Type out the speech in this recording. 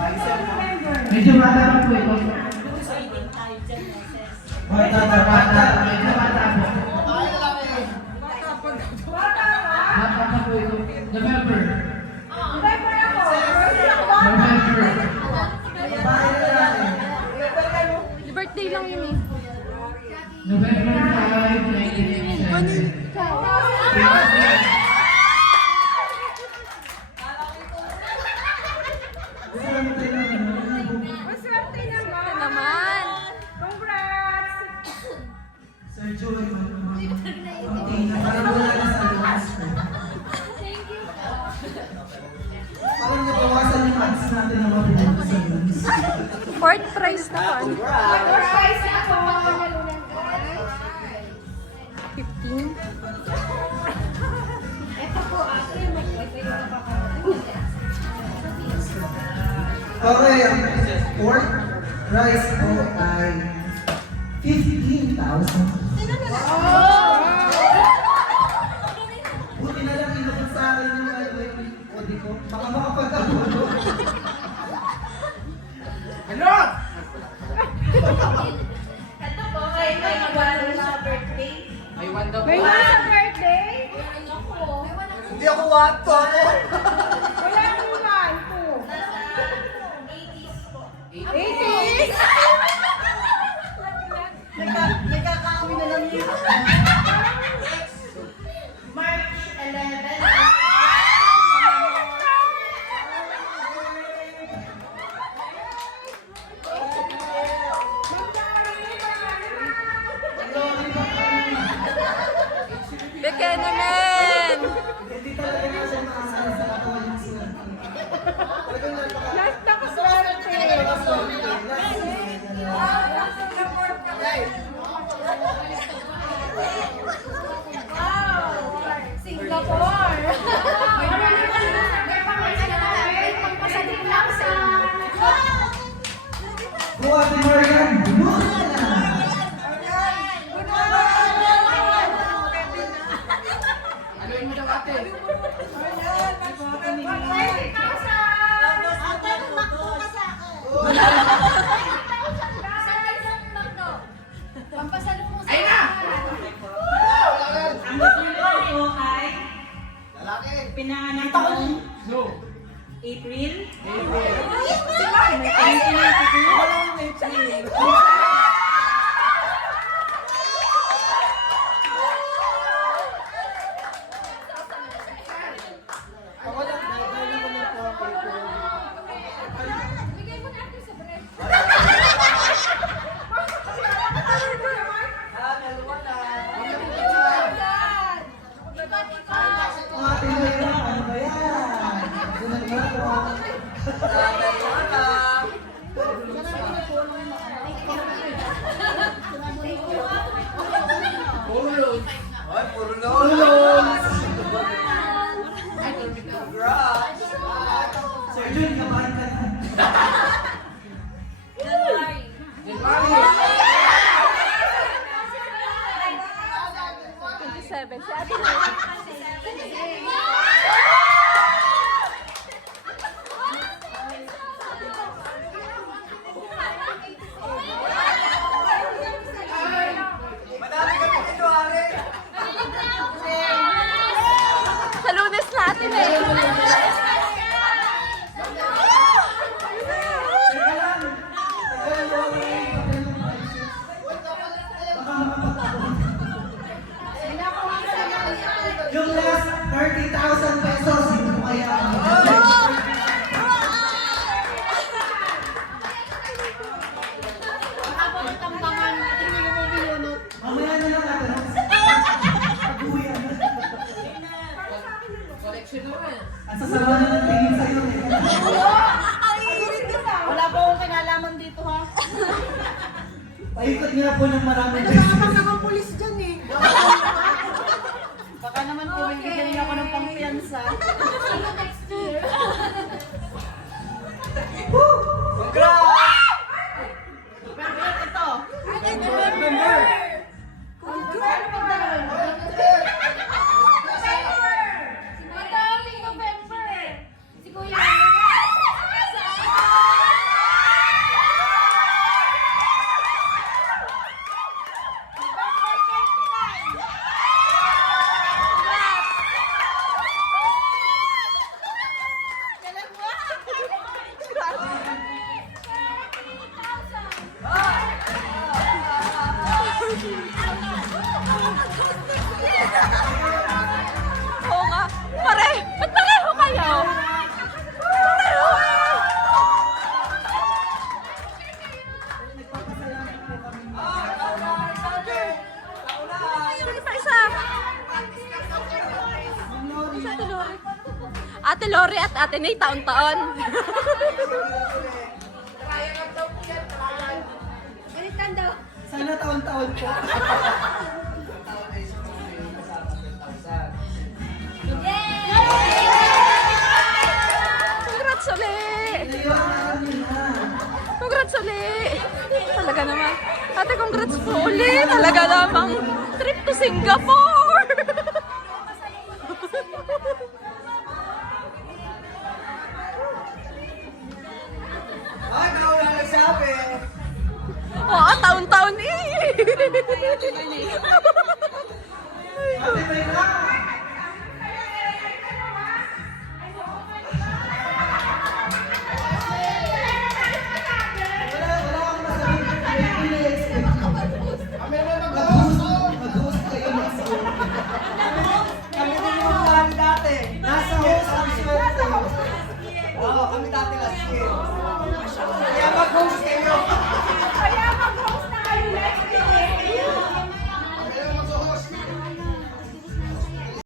Medyo bata pa po ito. Bata. Medyo bata po. Bata pa po ito. November. Birthday lang yun eh. November 5, 1987. Maswerte naman. Congrats! Sir Joy, parang wala na sa last ko. Parang nabawasan yung ads natin na mabibigyan sa last. Fourth prize na po. Fourth prize na po. 15. Ito po, ate. Mag-ibig na pa ka. Okay, ang fourth prize po ay 15,000. Buti na lang inabot sa akin yung kodi ko. Baka makapag-abono. Ano? Ito po, kay Magwalo sa birthday. May wanda po. May wala sa birthday? Hindi ako wato. Wala akong 1, 2. 80s? Nagkakaamin na lang yun. March 11. Beke naman! Hindi talaga nga siya makasal sa katawan yung sila. Last na kaswerte! Singapore. Pagpasaling lang sa... Ate Marian, buhay na! Pampasalubong sa... Ay na! Ang matulog po ay... Lalaki. Pinanganak noong... No. April. April. 1992. Ako lang, dahil ako lang po ako. Bigay mo natin sa bread. Ate Marian, ano ba yan? Sunod na po. Puro loans. Sir Jun, kabahan ka na. January. January. 27. Si Ate May. Sa Lunes natin eh. Teka lang. Teka lang, okay. Baka makapagpapagod. Yung last 30,000 pesos, hindi mo kaya. Mamaya na lang natin. Pag-uwi na. Ang sasama na ng tingin sa'yo eh. Wala po akong kinalaman dito ha. Paikot nga po ng maraming Nakakapag pulis dyan eh. Baka naman po bibigyan ako ng pampiyansa. Next year. Congrats! Ito. November! November. Si Kuya. Ate Nay, taon-taon. Sana taon-taon po. Congrats ulit! Ngayon, nila. Congrats ulit! Talaga naman. Ate, congrats po ulit! Talaga namang trip to Singapore! Ay, ikaw na nagsabi. Oo, taon-taon eh! Ate, may na.